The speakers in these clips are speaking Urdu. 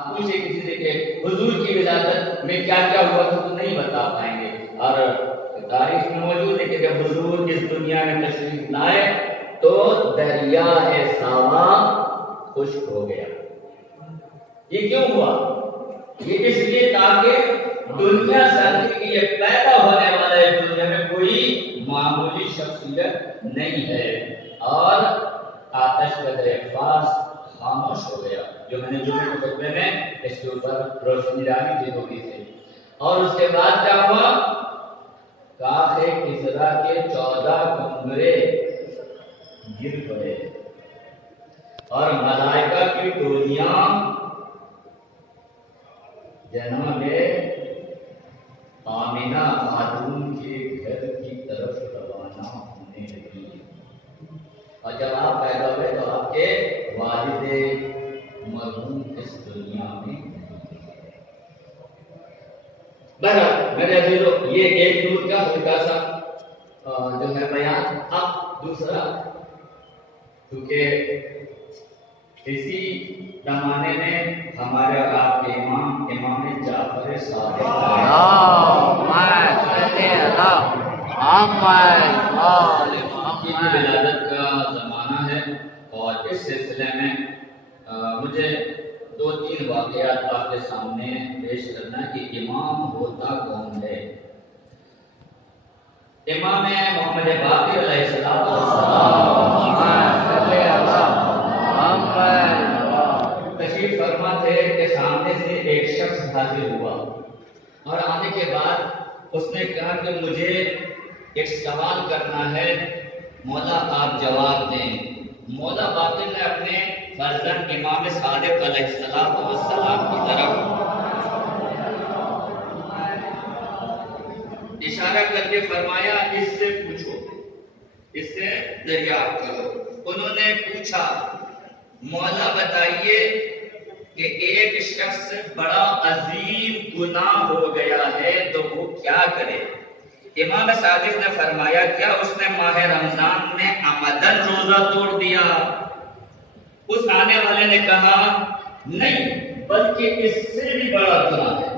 آپ پوچھے کسی سے کہ حضور کی ولادت میں کیا کیا ہوا تھا تو نہیں بتا پائیں گے، اور تاریخ میں موجود ہے کہ جب حضور اس دنیا میں تشریف لائے تو دریائے ساوا خشک ہو گیا۔ یہ کیوں ہوا؟ یہ اس لیے تاکہ دنیا سمجھے کہ یہ پیدا ہونے والا ہے، دنیا میں کوئی معمولی شخصیت نہیں ہے، اور آتش قدر فاس خاموش ہو گیا، جو میں نے جمعے کے خطبے میں اس کے اوپر روشنی ڈالی تھی ہوگی سے۔ اور اس کے بعد کیا ہوا؟ کاخ کسریٰ کے 14 کنگرے گر پڑے اور ملائکہ کی ٹولیاں جناب آمینہ خاتون کے گھر کی طرف روانہ ہونے لگی، اور جب آپ پیدا ہوئے تو آپ کے والد مرحوم اس دنیا میں بہرحال میرے عزیزو، یہ ایک نور کا ہلکا سا جو ہے بیان۔ اب دوسرا، کیونکہ اسی زمانے میں ہمارے آپ کے امام جعفر صادق کی ولادت کا زمانہ ہے، اور اس سلسلے میں مجھے 2-3 واقعات آپ کے سامنے پیش کرنا ہے کہ امام ہوتا کون ہے۔ امام محمد باقر علیہ السلام تشریف فرما تھے کہ سامنے سے ایک شخص حاضر ہوا، اور آنے کے بعد اس نے کہا کہ مجھے ایک سوال کرنا ہے، مولا آپ جواب دیں۔ مولا باقر نے اپنے فرزند امام صادق علیہ السلام کی طرف اشارہ کر کے فرمایا اس سے پوچھو، اس سے دریافت کرو۔ انہوں نے پوچھا مولا بتائیے کہ ایک شخص بڑا عظیم گناہ ہو گیا ہے تو وہ کیا کرے؟ امام صادق نے فرمایا کیا اس نے ماہ رمضان میں عمدن روزہ توڑ دیا؟ اس آنے والے نے کہا نہیں، بلکہ اس سے بھی بڑا گناہ ہے۔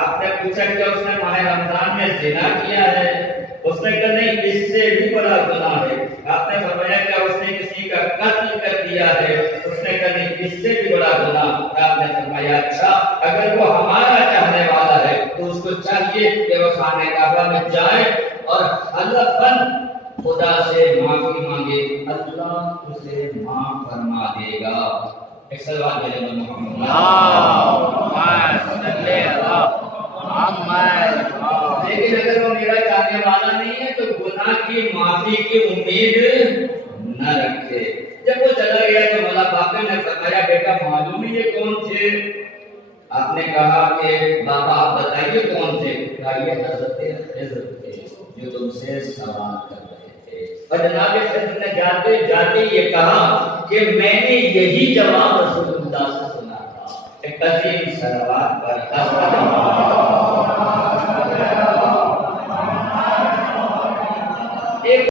آپ نے پوچھا کہ اس نے ماہ رمضان میں زنا کیا ہے؟ اس نے کہا نہیں، اس سے بھی بڑا گناہ ہے۔ آپ نے فرمایا کہ اس نے کسی کا قتل کر دیا ہے؟ اس نے کہا نہیں، اس سے بھی بڑا گناہ۔ آپ نے فرمایا اچھا، اگر وہ ہمارا چاہنے والا ہے تو اس کو چاہیے کہ وہ خانہ کعبہ میں جائے اور حلفاً خدا سے معافی مانگے، اللہ اسے معاف فرما دے گا۔ ایک صلوات دے دیں محمد۔ لیکن اگر وہ میرا چاہنے والا نہیں ہے تو گناہ کی معافی کی امید نہ رکھے۔ جب وہ چلا گیا تو مولا باقر نے فرمایا بیٹا معلوم ہی یہ کون تھے؟ آپ نے کہا کہ بابا آپ بتائیے کون تھے؟ کہا یہ حضرت خضر تھے جو تم سے سوال کر رہے تھے۔ اور جناب خضر نے جاتے جاتے یہ کہا کہ میں نے یہی جواب رسول اللہ سے سنا تھا۔ ایک عظیم صلوات پر